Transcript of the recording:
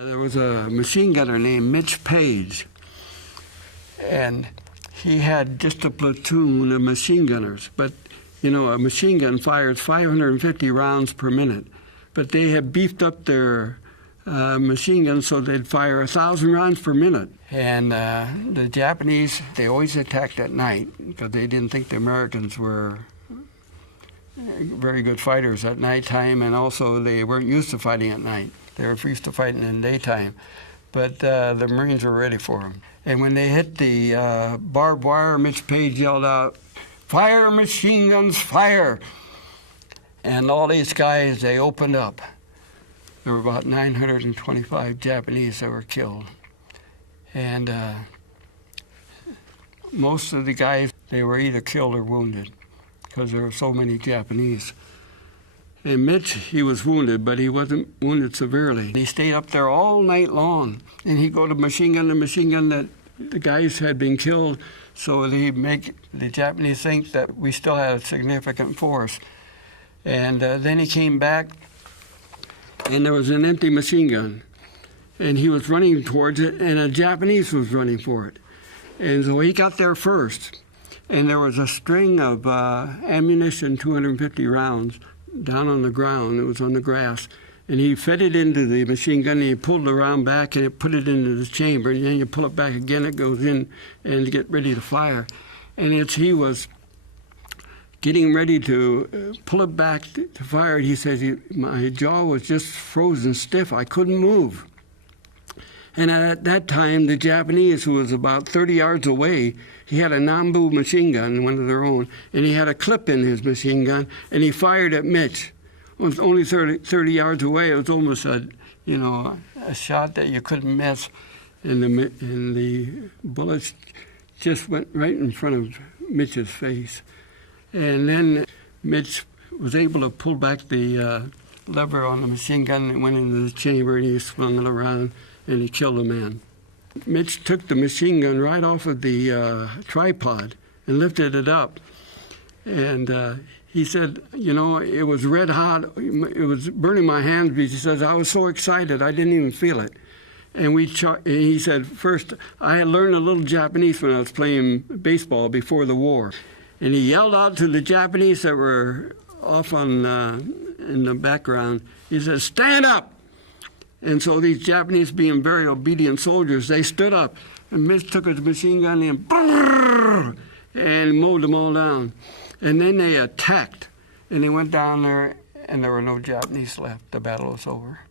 There was a machine gunner named Mitch Page, and he had just a platoon of machine gunners. But, you know, a machine gun fires 550 rounds per minute. But they had beefed up their machine guns so they'd fire 1,000 rounds per minute. And the Japanese, they always attacked at night because they didn't think the Americans were very good fighters at nighttime, and also they weren't used to fighting at night. They were used to fighting in the daytime. But the Marines were ready for them. And when they hit the barbed wire, Mitch Page yelled out, "Fire, machine guns, fire!" And all these guys, they opened up. There were about 925 Japanese that were killed. And most of the guys, they were either killed or wounded because there were so many Japanese. And Mitch, he was wounded, but he wasn't wounded severely. He stayed up there all night long, and he'd go to machine gun that the guys had been killed, so he'd make the Japanese think that we still had a significant force. And then he came back, and there was an empty machine gun, and he was running towards it, and a Japanese was running for it. And so he got there first, and there was a string of ammunition, 250 rounds, down on the ground. It was on the grass. And he fed it into the machine gun, and he pulled the round back, and it put it into the chamber. And then you pull it back again, it goes in, and get ready to fire. And he was getting ready to pull it back to fire. He says, my jaw was just frozen stiff. I couldn't move. And at that time, the Japanese, who was about 30 yards away, he had a Nambu machine gun, one of their own, and he had a clip in his machine gun, and he fired at Mitch. It was only 30 yards away. It was almost a shot that you couldn't miss, and the bullets just went right in front of Mitch's face. And then Mitch was able to pull back the lever on the machine gun, and it went into the chamber, and he swung it around, and he killed a man. Mitch took the machine gun right off of the tripod and lifted it up. And he said, you know, it was red hot. It was burning my hands, because he says, I was so excited, I didn't even feel it. And he said, first, I had learned a little Japanese when I was playing baseball before the war. And he yelled out to the Japanese that were off in the background. He said, stand up! And so these Japanese, being very obedient soldiers, they stood up. And Mitch took his machine gun and mowed them all down. And then they attacked. And they went down there, and there were no Japanese left. The battle was over.